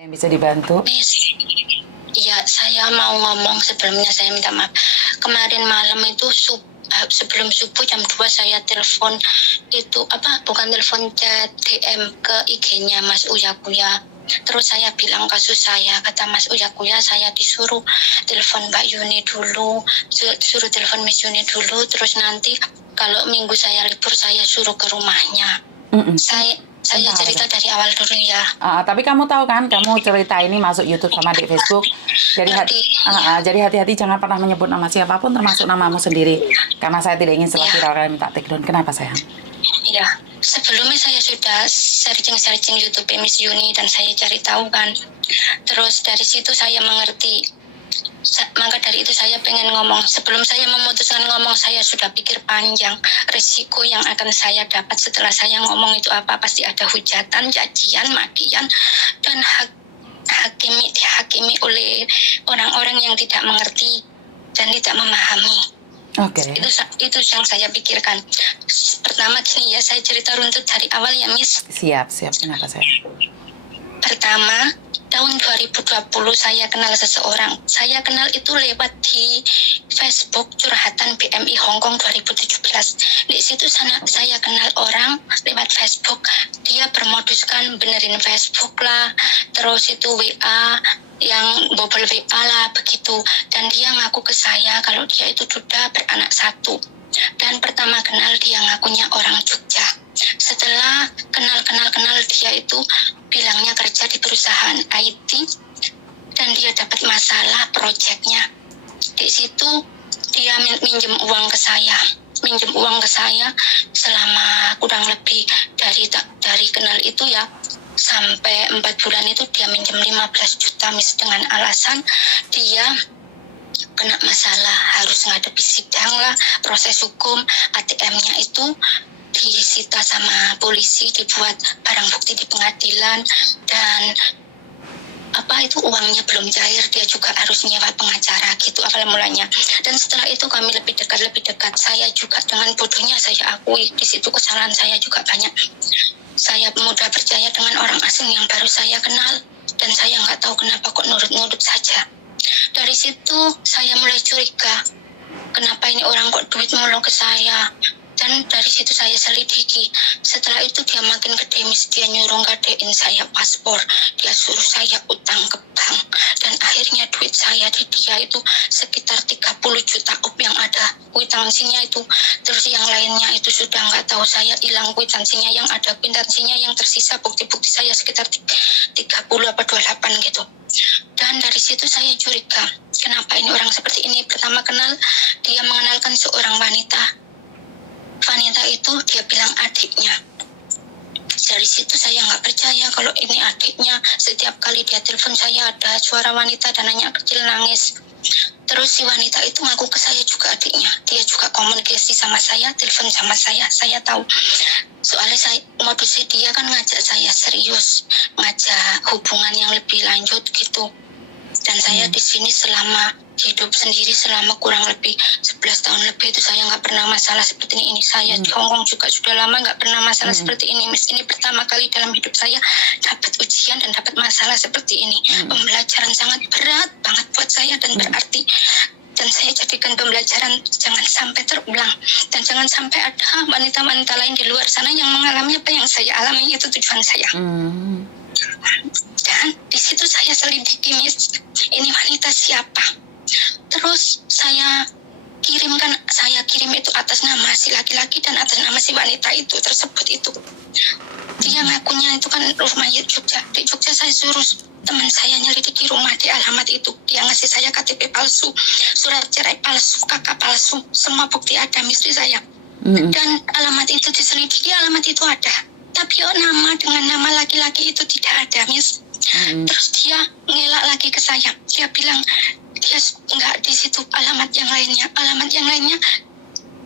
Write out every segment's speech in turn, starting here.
Yang bisa dibantu? Miss, iya saya mau ngomong sebelumnya saya minta maaf. Kemarin malam itu sebelum subuh jam 2 saya telepon itu bukan telepon, chat DM ke IG-nya Mas Uya Kuya. Terus saya bilang kasus saya, kata Mas Uya Kuya saya disuruh telepon Mbak Yuni dulu, suruh telepon Miss Yuni dulu, terus nanti kalau minggu saya libur saya suruh ke rumahnya. Saya cerita dari awal dulu ya. Tapi kamu tahu kan, kamu cerita ini masuk YouTube sama di Facebook. Jadi hati-hati, jangan pernah menyebut nama siapapun termasuk namamu sendiri. Karena saya tidak ingin setelah viral kalian minta take down. Kenapa sayang? Ya, sebelumnya saya sudah searching YouTube Miss Yuni dan saya cari tahu kan. Terus dari situ saya mengerti. Maka dari itu saya pengen ngomong. Sebelum saya memutuskan ngomong, saya sudah pikir panjang risiko yang akan saya dapat setelah saya ngomong itu apa. Pasti ada hujatan, cacian, makian, dan dihakimi oleh orang-orang yang tidak mengerti dan tidak memahami. Oke. Itu yang saya pikirkan. Pertama gini ya, saya cerita runtut dari awal ya Miss. Siap. Kenapa saya? Pertama, tahun 2020 saya kenal seseorang. Saya kenal itu lewat di Facebook curhatan BMI Hongkong 2017. Di situ saya kenal orang lewat Facebook. Dia bermoduskan benerin Facebook lah, terus itu WA yang bobol WA lah begitu. Dan dia ngaku ke saya kalau dia itu duda beranak satu. Dan pertama kenal dia ngakunya orang Jogja. Setelah kenal dia itu bilangnya kerja di perusahaan IT dan dia dapat masalah proyeknya. Di situ dia minjem uang ke saya selama kurang lebih dari kenal itu ya sampai 4 bulan itu dia minjem 15 juta Miss, dengan alasan dia kena masalah harus ngadepi sidang lah, proses hukum. ATM-nya itu disita sama polisi, dibuat barang bukti di pengadilan, dan uangnya belum cair, dia juga harus nyewa pengacara gitu awal mulanya. Dan setelah itu kami lebih dekat. Saya juga dengan bodohnya saya akui di situ kesalahan saya juga banyak. Saya mudah percaya dengan orang asing yang baru saya kenal dan saya nggak tahu kenapa kok nurut saja. Dari situ saya mulai curiga, kenapa ini orang kok duit mulu ke saya. Dan dari situ saya selidiki. Setelah itu dia makin gede Miss, dia nyuruh gadein saya paspor, dia suruh saya utang ke bank, dan akhirnya duit saya di dia itu sekitar 30 juta yang ada kwitansinya itu. Terus yang lainnya itu sudah nggak tahu, saya hilang kwitansinya, yang ada kwitansinya yang tersisa bukti-bukti saya sekitar 30 apa 28 gitu. Dan dari situ saya curiga, kenapa ini orang seperti ini. Pertama kenal, dia mengenalkan seorang wanita itu dia bilang adiknya. Dari situ saya nggak percaya kalau ini adiknya. Setiap kali dia telepon saya ada suara wanita dan anak kecil nangis. Terus si wanita itu ngaku ke saya juga adiknya. Dia juga komunikasi sama saya, telepon sama saya tahu. Soalnya modusnya dia kan ngajak saya serius, ngajak hubungan yang lebih lanjut gitu. Dan saya di sini selama hidup sendiri selama kurang lebih 11 tahun lebih itu saya nggak pernah masalah seperti ini. Saya di Hongkong juga sudah lama nggak pernah masalah seperti ini. Miss, ini pertama kali dalam hidup saya dapat ujian dan dapat masalah seperti ini. Pembelajaran sangat berat banget buat saya dan berarti. Dan saya jadikan pembelajaran jangan sampai terulang. Dan jangan sampai ada wanita-wanita lain di luar sana yang mengalami apa yang saya alami. Itu tujuan saya. Dan di situ saya selidiki Miss, ini wanita siapa. Terus saya kirim itu atas nama si laki-laki dan atas nama si wanita itu tersebut itu. Dia ngakunya itu kan rumahnya Jogja. Di Jogja saya suruh teman saya nyelidiki rumah di alamat itu. Dia ngasih saya KTP palsu, surat cerai palsu, kakak palsu, semua bukti ada Miss di saya. Dan alamat itu diselidiki, alamat itu ada. Tapi nama dengan nama laki-laki itu tidak ada Miss. Terus dia ngelak lagi ke saya. Dia bilang dia nggak di situ alamat yang lainnya.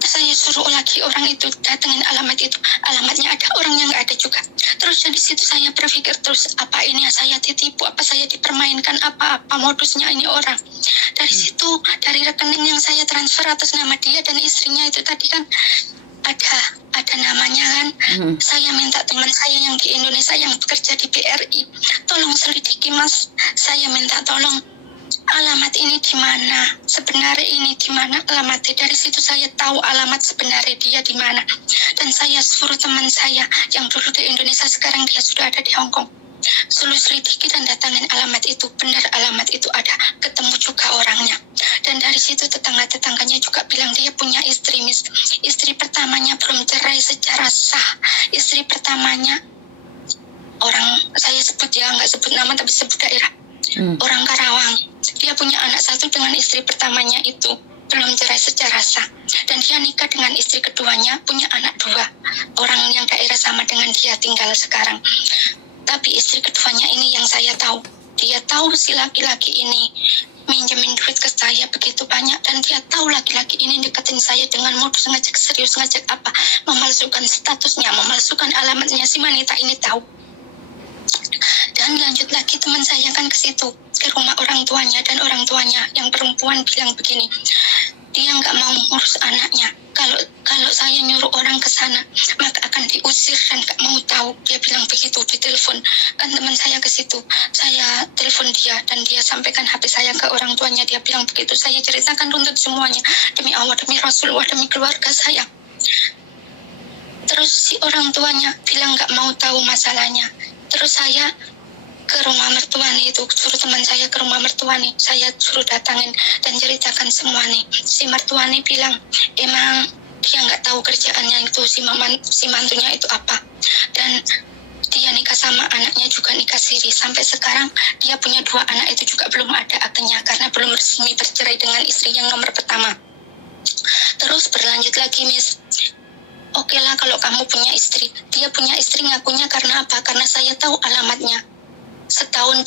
Saya suruh lagi orang itu datengin alamat itu. Alamatnya ada, orangnya nggak ada juga. Terus dari situ saya berpikir terus, apa ini saya ditipu, apa saya dipermainkan, apa modusnya ini orang. Dari situ, dari rekening yang saya transfer atas nama dia dan istrinya itu tadi kan, ada namanya kan. Saya minta teman saya yang di Indonesia yang bekerja di BRI, tolong selidiki Mas. Saya minta tolong alamat ini di mana, sebenarnya ini di mana alamatnya. Dari situ saya tahu alamat sebenarnya dia di mana. Dan saya suruh teman saya yang dulu di Indonesia, sekarang dia sudah ada di Hong Kong, suruh selidiki dan datangin alamat itu. Benar alamat itu ada, ketemu juga orangnya. Dan dari situ tetangga-tetangganya juga bilang dia punya istri, Miss. Istri pertamanya belum cerai secara sah. Istri pertamanya orang, saya sebut ya, nggak sebut nama tapi sebut daerah, orang Karawang. Dia punya anak satu dengan istri pertamanya itu, belum cerai secara sah. Dan dia nikah dengan istri keduanya, punya anak 2. Orang yang daerah sama dengan dia tinggal sekarang. Tapi istri keduanya ini yang saya tahu, dia tahu si laki-laki ini minjemin duit ke saya begitu banyak, dan dia tahu laki-laki ini deketin saya dengan modus ngajak serius, ngajak apa, memalsukan statusnya, memalsukan alamatnya. Si wanita ini tahu. Dan lanjut lagi teman saya kan ke situ, ke rumah orang tuanya, dan orang tuanya yang perempuan bilang begini, dia nggak mau ngurus anaknya. Kalau saya nyuruh orang ke sana, maka akan diusir dan nggak mau tahu. Dia bilang begitu di telepon. Kan teman saya ke situ, saya telepon dia dan dia sampaikan HP saya ke orang tuanya. Dia bilang begitu. Saya ceritakan runtut semuanya, demi Allah, demi Rasulullah, demi keluarga saya. Terus si orang tuanya bilang nggak mau tahu masalahnya. Terus saya ke rumah mertuani itu, suruh teman saya ke rumah mertuani, saya suruh datangin dan ceritakan semua nih. Si mertuani bilang emang dia nggak tahu kerjaannya itu, si mantunya itu apa, dan dia nikah sama anaknya juga nikah siri. Sampai sekarang dia punya 2 anak itu juga belum ada akenya karena belum resmi bercerai dengan istri yang nomor pertama. Terus berlanjut lagi, Miss. Oke lah kalau kamu punya istri. Dia punya istri ngakunya karena apa? Karena saya tahu alamatnya. Setahun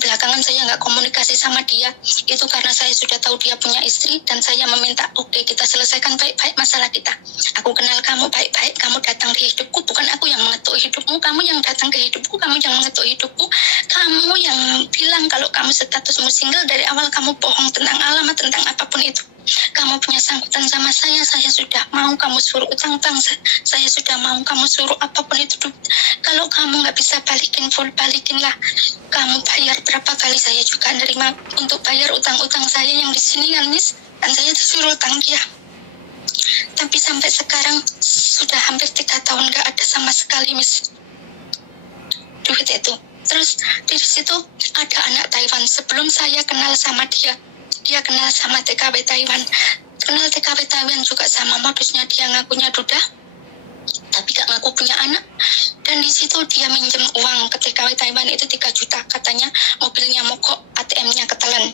belakangan saya nggak komunikasi sama dia, itu karena saya sudah tahu dia punya istri, dan saya meminta oke, kita selesaikan baik-baik masalah kita. Aku kenal kamu baik-baik, kamu datang di hidupku, bukan aku yang mengetuk hidupmu. Kamu yang datang ke hidupku, kamu yang mengetuk hidupku. Kamu yang bilang kalau kamu statusmu single, dari awal kamu bohong tentang alamat, tentang apapun itu. Kamu punya sangkutan sama saya sudah mau kamu suruh utang-utang, saya sudah mau kamu suruh apapun itu. Kalau kamu nggak bisa balikin full, balikinlah. Kamu bayar berapa kali, saya juga nerima untuk bayar utang-utang saya yang di sini kan, Miss. Dan saya disuruh utang dia. Tapi sampai sekarang sudah hampir 3 tahun nggak ada sama sekali, Miss, duit itu. Terus di situ ada anak Taiwan. Sebelum saya kenal sama dia, dia kenal sama TKW Taiwan. Kenal TKW Taiwan juga sama modusnya, dia ngakunya duda, tapi gak ngaku punya anak. Dan di situ dia minjem uang ke TKW Taiwan itu 3 juta. Katanya mobilnya mogok, ATM-nya ketelan.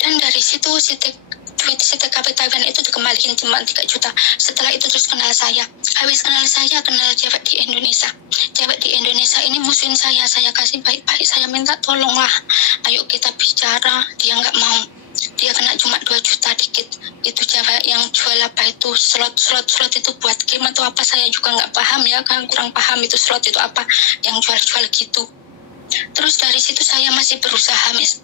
Dan dari situ duit si TKW Taiwan itu dikembalikan cuma 3 juta. Setelah itu terus kenal saya. Habis kenal saya, kenal cewek di Indonesia. Cewek di Indonesia ini musuhin saya kasih baik-baik. Saya minta tolonglah, ayo kita bicara. Dia nggak mau. Dia kena cuma 2 juta dikit. Itu cewek yang jual apa itu, slot itu buat game atau apa, saya juga nggak paham ya, kan kurang paham itu slot itu apa, yang jual-jual gitu. Terus dari situ saya masih berusaha, Miss.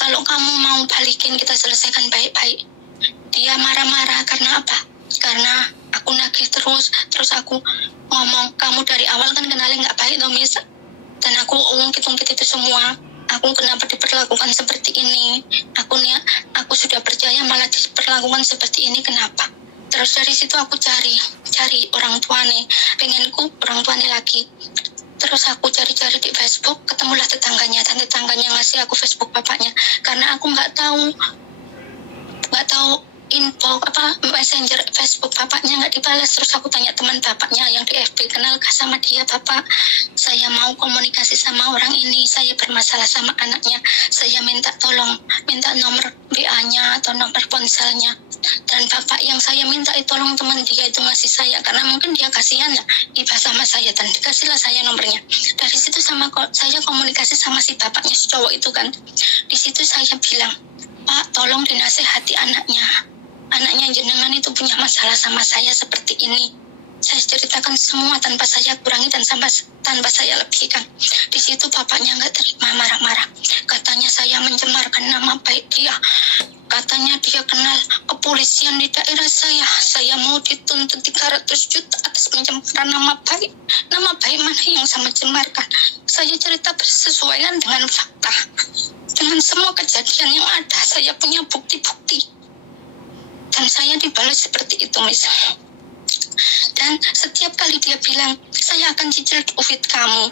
Kalau kamu mau balikin, kita selesaikan baik-baik. Dia marah-marah karena apa? Karena aku nagih terus aku ngomong, kamu dari awal kan kenalnya nggak baik loh, Miss. Dan aku ungkit-ungkit itu semua. Aku kenapa diperlakukan seperti ini? Aku sudah percaya malah diperlakukan seperti ini, kenapa? Terus dari situ aku cari orang tua nih, pengenku orang tua nih lagi. Terus aku cari-cari di Facebook, ketemulah tetangganya, dan tetangganya ngasih aku Facebook bapaknya. Karena aku nggak tahu info messenger Facebook bapaknya nggak dibalas. Terus aku tanya teman bapaknya yang di FB, kenalkah sama dia bapak? Saya mau komunikasi sama orang ini, saya bermasalah sama anaknya, saya minta nomor WA-nya atau nomor ponselnya. Dan bapak yang saya minta tolong teman dia itu ngasih saya, karena mungkin dia kasihan ya iba sama saya, dan dikasihlah saya nomornya. Dari situ saya komunikasi sama si bapaknya, si cowok itu kan. Di situ saya bilang, Pak, tolong dinasehati anaknya jenengan itu punya masalah sama saya seperti ini. Saya ceritakan semua tanpa saya kurangi dan tanpa saya lebihkan. Di situ bapaknya nggak terima, marah-marah. Katanya saya mencemarkan nama baik dia. Katanya dia kenal kepolisian di daerah saya. Saya mau dituntut 300 juta atas pencemaran nama baik. Nama baik mana yang sama cemarkan? Saya cerita bersesuaian dengan fakta. Dengan semua kejadian yang ada, saya punya bukti-bukti. Dan saya dibalas seperti itu, Miss. Dan setiap kali dia bilang, saya akan cicil duit kamu.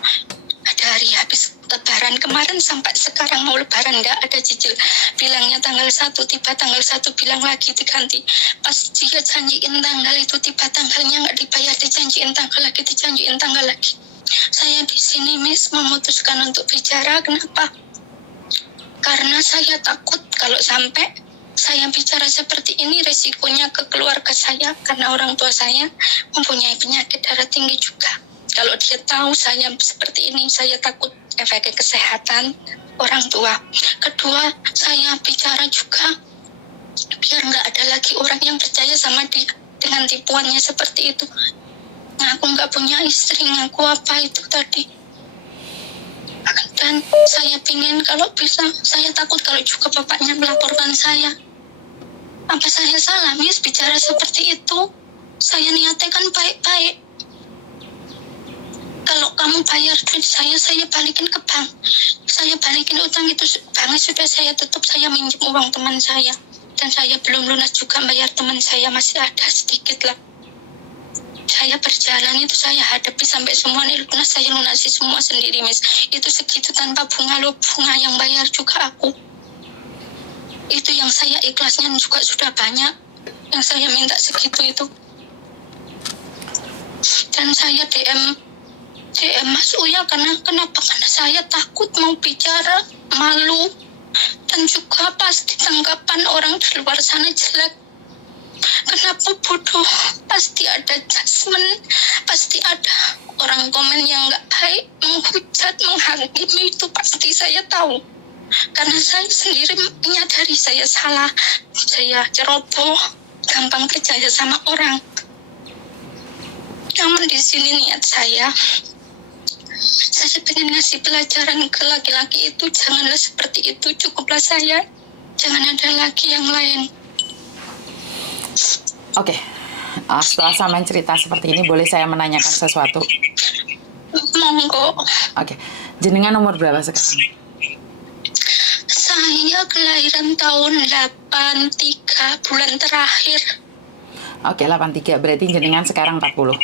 Dari habis lebaran kemarin sampai sekarang mau lebaran nggak ada cicil. Bilangnya tanggal 1, tiba tanggal 1 bilang lagi diganti. Pas dia janjiin tanggal itu, tiba tanggalnya nggak dibayar, dijanjiin tanggal lagi, dijanjiin tanggal lagi. Saya di sini, Miss, memutuskan untuk bicara. Kenapa? Karena saya takut kalau sampai saya bicara seperti ini, resikonya ke keluarga saya. Karena orang tua saya mempunyai penyakit darah tinggi juga. Kalau dia tahu saya seperti ini, saya takut efek kesehatan orang tua. Kedua, saya bicara juga biar nggak ada lagi orang yang percaya sama dia dengan tipuannya seperti itu. Ngaku nggak punya istri, ngaku apa itu tadi. Dan saya pingin kalau bisa, saya takut kalau juga bapaknya melaporkan saya. Apa saya salah, Miss, bicara seperti itu? Saya niatnya kan baik-baik. Kalau kamu bayar duit saya balikin ke bank. Saya balikin utang itu, banknya sudah saya tutup, saya minjem uang teman saya. Dan saya belum lunas juga bayar teman saya, masih ada sedikit lah. Saya berjalan itu, saya hadapi sampai semua ini lunas, saya lunasi semua sendiri, Miss. Itu segitu tanpa bunga, loh, bunga yang bayar juga aku. Itu yang saya ikhlasnya juga sudah banyak, yang saya minta segitu itu. Dan saya DM Mas Uya, kenapa? Karena saya takut mau bicara, malu, dan juga pasti tanggapan orang di luar sana jelek. Kenapa bodoh? Pasti ada judgement, pasti ada orang komen yang nggak baik, menghujat, menghakimi, itu pasti saya tahu. Karena saya sendiri menyadari saya salah, saya ceroboh, gampang percaya sama orang. Namun di sini niat saya pengen ngasih pelajaran ke laki-laki itu, janganlah seperti itu, cukuplah saya, jangan ada lagi yang lain. Oke. Setelah Samen cerita seperti ini, boleh saya menanyakan sesuatu? Monggo. Oke. Jenengan umur berapa sekarang? Saya kelahiran tahun 83, bulan terakhir. Oke, 83. Berarti jenengan sekarang 40.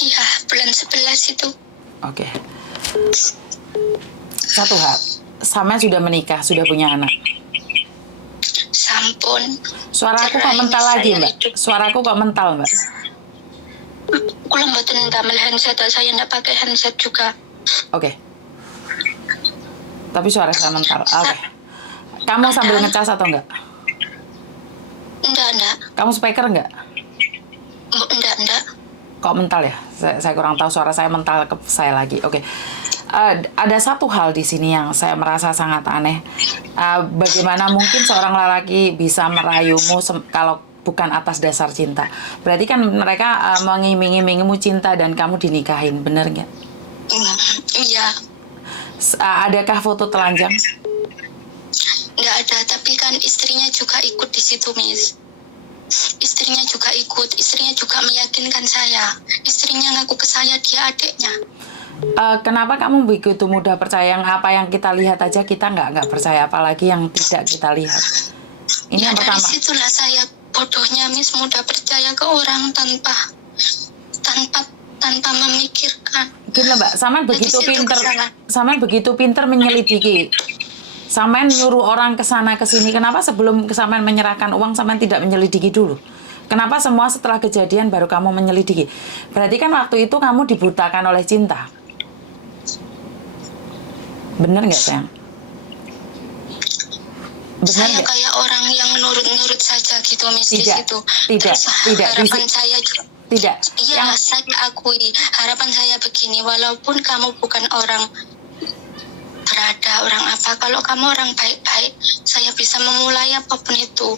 Iya, bulan 11 itu. Oke. Satu hal, Samen sudah menikah, sudah punya anak. Sampun. Suaraku kok mental lagi, Mbak? Suaraku kok mental, Mbak? Kalau mboten damel handset, saya ndak pakai handset juga. Oke. Tapi suara saya mental. Oke. Kamu sambil ngecas atau enggak? Enggak. Kamu speaker enggak? Enggak. Kok mental ya? Saya kurang tahu, suara saya mental ke saya lagi. Oke. Ada satu hal di sini yang saya merasa sangat aneh. Bagaimana mungkin seorang lelaki bisa merayumu kalau bukan atas dasar cinta? Berarti kan mereka mengiming-imingimu cinta dan kamu dinikahin, bener nggak? Iya. Adakah foto telanjang? Nggak ada, tapi kan istrinya juga ikut di situ, Miss. Istrinya juga ikut, istrinya juga meyakinkan saya. Istrinya ngaku ke saya dia adiknya. Kenapa kamu begitu mudah percaya? Yang apa yang kita lihat aja kita nggak percaya, apalagi yang tidak kita lihat. Ini yang pertama. Dari situlah saya bodohnya, Miss, mudah percaya ke orang tanpa memikirkan. Gini Mbak, Samen begitu pinter menyelidiki. Samen nyuruh orang ke sana ke sini. Kenapa sebelum Samen menyerahkan uang Samen tidak menyelidiki dulu? Kenapa semua setelah kejadian baru kamu menyelidiki? Berarti kan waktu itu kamu dibutakan oleh cinta. Bener nggak, sayang? Bener Saya nggak? kayak orang yang nurut saja gitu, Miss, di situ. Tidak. Harapan saya juga. Tidak. Iya, saya akui. Harapan saya begini, walaupun kamu bukan orang berada, orang apa, kalau kamu orang baik-baik, saya bisa memulai apapun itu.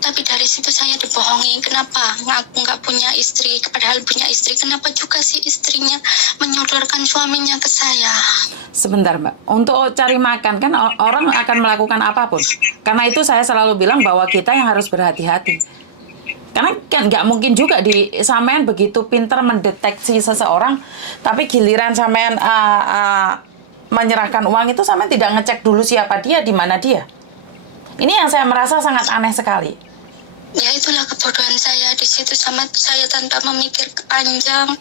Tapi dari situ saya dibohongi. Kenapa? Ngaku nggak punya istri, padahal punya istri. Kenapa juga sih istrinya menyodorkan suaminya ke saya? Sebentar Mbak, untuk cari makan kan orang akan melakukan apapun. Karena itu saya selalu bilang bahwa kita yang harus berhati-hati. Karena kan nggak mungkin juga sampean begitu pintar mendeteksi seseorang, tapi giliran sampean menyerahkan uang itu sampean tidak ngecek dulu siapa dia, di mana dia. Ini yang saya merasa sangat aneh sekali. Ya itulah kebodohan saya di situ, sama saya tanpa memikir panjang.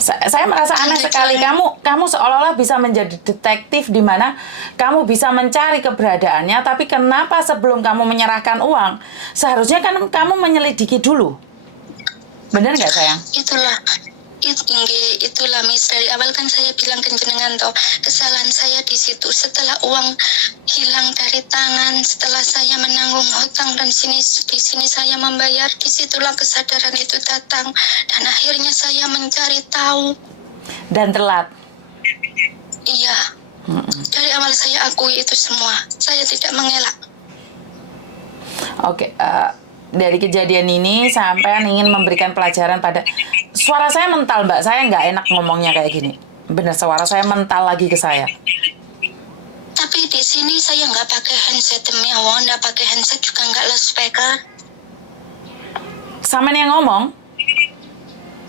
Saya merasa aneh sekali. Kamu seolah-olah bisa menjadi detektif di mana kamu bisa mencari keberadaannya, tapi kenapa sebelum kamu menyerahkan uang, seharusnya kan kamu menyelidiki dulu. Benar nggak sayang? Itulah Miss, dari awal kan saya bilang ke jenengan toh, kesalahan saya di situ. Setelah uang hilang dari tangan, setelah saya menanggung hutang dan di sini saya membayar, disitulah kesadaran itu datang, dan akhirnya saya mencari tahu. Dan telat. Iya. Dari awal saya akui itu semua. Saya tidak mengelak. Oke, dari kejadian ini sampai ingin memberikan pelajaran pada... Suara saya mental Mbak, saya nggak enak ngomongnya kayak gini. Bener, suara saya mental lagi ke saya. Tapi di sini saya nggak pakai handset demi Allah, nggak pakai handset juga nggak loudspeaker. Sampean yang ngomong?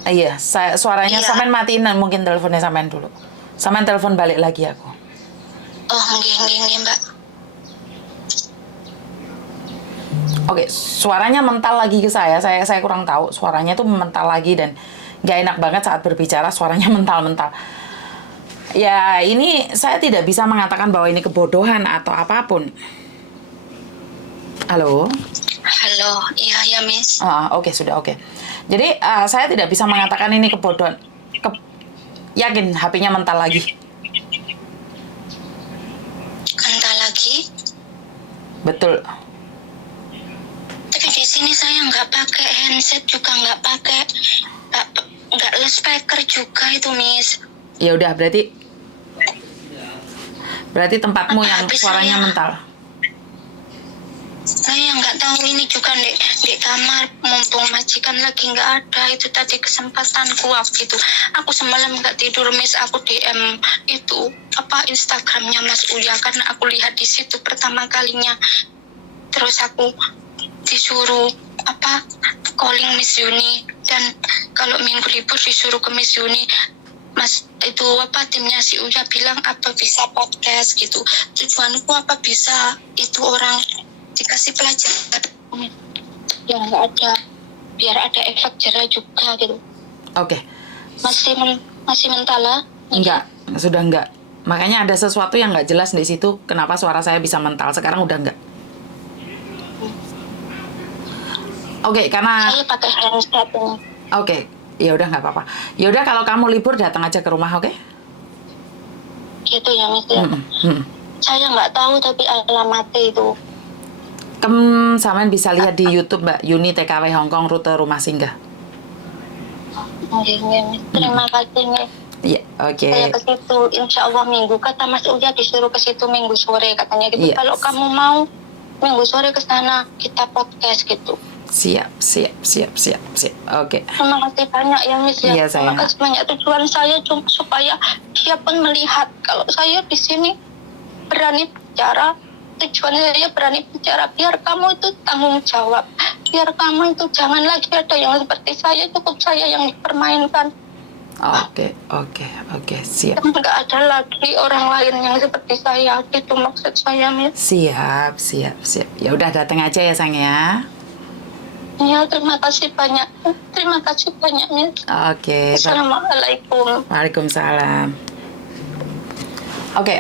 Iya, suaranya Iya. sampean matiin, mungkin teleponnya sampean dulu. Sampean telepon balik lagi aku. Oh, nggih, Mbak. Oke, suaranya mental lagi ke saya. Saya kurang tahu. Suaranya tuh mental lagi dan nggak enak banget saat berbicara. Suaranya mental-mental. Ya, ini saya tidak bisa mengatakan bahwa ini kebodohan atau apapun. Halo? Halo, iya Miss. Oke, sudah oke. Jadi saya tidak bisa mengatakan ini kebodohan. Yakin HP-nya mental lagi. Mental lagi? Betul. Tapi di sini saya nggak pakai handset juga, nggak pakai nggak loudspeaker juga itu Miss. Ya udah, berarti tempatmu yang suaranya mental. Saya nggak tahu, ini juga di kamar, mumpung majikan lagi nggak ada, itu tadi kesempatanku waktu itu. Aku semalam nggak tidur Miss, aku DM itu Instagramnya Mas Uya karena aku lihat di situ pertama kalinya. Terus aku disuruh calling Miss Yuni, dan kalau minggu libur disuruh ke Miss Yuni. Mas itu timnya si Uya bilang bisa podcast gitu. Tujuanku bisa itu orang dikasih pelajaran yang nggak ada, biar ada efek jerah juga gitu. Oke. Masih mentala? Enggak, sudah enggak. Makanya ada sesuatu yang nggak jelas di situ. Kenapa suara saya bisa mental? Sekarang udah enggak. Oke, karena saya pakai handset. Oke, ya udah nggak apa-apa. Ya udah, kalau kamu libur datang aja ke rumah, oke? Gitu ya Mas ya. Saya nggak tahu tapi alamatnya itu. Sampean bisa lihat di YouTube Mbak Yuni TKW Hongkong rute rumah singgah. Terima kasih Miss. Iya, oke. Saya ke situ, insya Allah minggu. Kata Mas Uya disuruh ke situ minggu sore katanya gitu. Iya. Kalau kamu mau minggu sore ke sana kita podcast gitu. Siap. Oke. Terima kasih banyak ya Miss ya. Iya, sayang. Terima kasih banyak. Tujuan saya cuma supaya dia pun melihat kalau saya di sini berani bicara. Tujuan saya berani bicara biar kamu itu tanggung jawab. Biar kamu itu jangan lagi ada yang seperti saya, cukup saya yang dipermainkan. Oke, siap. Nggak ada lagi orang lain yang seperti saya. Itu maksud saya Miss. Siap. Ya udah, datang aja ya sayang ya. Ya, terima kasih banyak. Terima kasih banyak Miss. Oke. Assalamualaikum. Waalaikumsalam. Oke,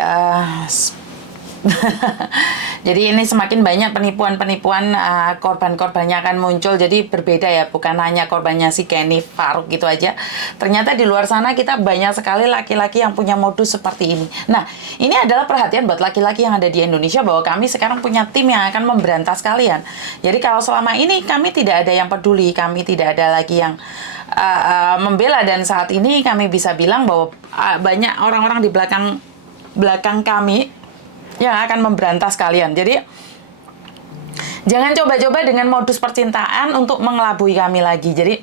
jadi ini semakin banyak penipuan-penipuan, korban-korbannya akan muncul. Jadi berbeda ya, bukan hanya korbannya si Kenny Faruk gitu aja. Ternyata di luar sana kita banyak sekali laki-laki yang punya modus seperti ini. Nah, ini adalah perhatian buat laki-laki yang ada di Indonesia bahwa kami sekarang punya tim yang akan memberantas kalian. Jadi kalau selama ini kami tidak ada yang peduli, kami tidak ada lagi yang membela, dan saat ini kami bisa bilang bahwa banyak orang-orang di belakang kami yang akan memberantas kalian. Jadi Jangan coba-coba dengan modus percintaan untuk mengelabui kami lagi. Jadi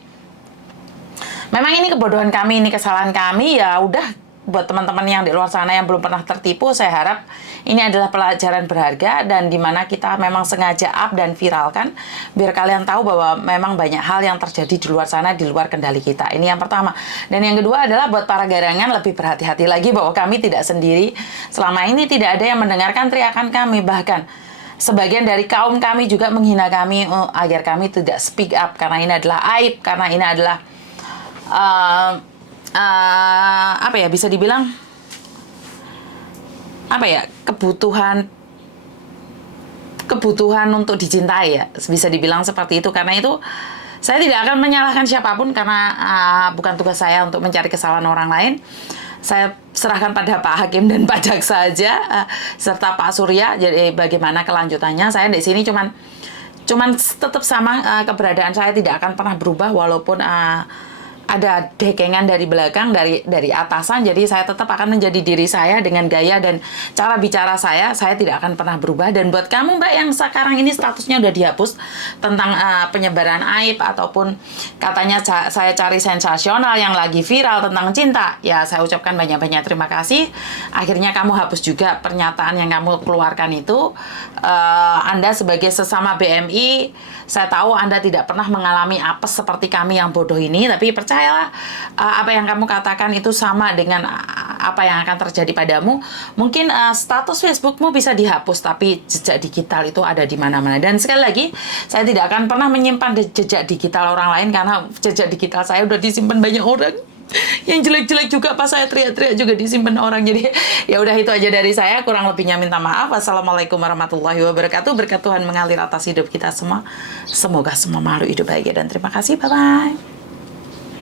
memang ini kebodohan kami, ini kesalahan kami, ya udah. Buat teman-teman yang di luar sana yang belum pernah tertipu, saya harap ini adalah pelajaran berharga dan dimana kita memang sengaja up dan viralkan biar kalian tahu bahwa memang banyak hal yang terjadi di luar sana di luar kendali kita. Ini yang pertama. Dan yang kedua adalah buat para garangan lebih berhati-hati lagi bahwa kami tidak sendiri. Selama ini tidak ada yang mendengarkan teriakan kami, bahkan sebagian dari kaum kami juga menghina kami agar kami tidak speak up karena ini adalah aib, karena ini adalah apa ya, bisa dibilang apa ya, kebutuhan untuk dicintai ya, bisa dibilang seperti itu. Karena itu saya tidak akan menyalahkan siapapun karena bukan tugas saya untuk mencari kesalahan orang lain. Saya serahkan pada Pak Hakim dan Pak Jaksa saja, serta Pak Surya. Jadi bagaimana kelanjutannya, saya di sini cuman tetap sama, keberadaan saya tidak akan pernah berubah walaupun ada dekengan dari belakang, dari atasan. Jadi saya tetap akan menjadi diri saya dengan gaya dan cara bicara saya tidak akan pernah berubah. Dan buat kamu Mbak yang sekarang ini statusnya udah dihapus tentang penyebaran aib ataupun katanya saya cari sensasional yang lagi viral tentang cinta, ya saya ucapkan banyak-banyak terima kasih. Akhirnya kamu hapus juga pernyataan yang kamu keluarkan itu. Anda sebagai sesama BMI, saya tahu Anda tidak pernah mengalami apes seperti kami yang bodoh ini, tapi percayalah apa yang kamu katakan itu sama dengan apa yang akan terjadi padamu. Mungkin status Facebookmu bisa dihapus, tapi jejak digital itu ada di mana-mana. Dan sekali lagi, saya tidak akan pernah menyimpan jejak digital orang lain karena jejak digital saya udah disimpan banyak orang. Yang jelek-jelek juga pas saya teriak-teriak juga disimpan orang. Jadi ya udah, itu aja dari saya, kurang lebihnya minta maaf. Wassalamualaikum warahmatullahi wabarakatuh. Berkat Tuhan mengalir atas hidup kita semua. Semoga semua makhluk hidup bahagia dan terima kasih. Bye bye.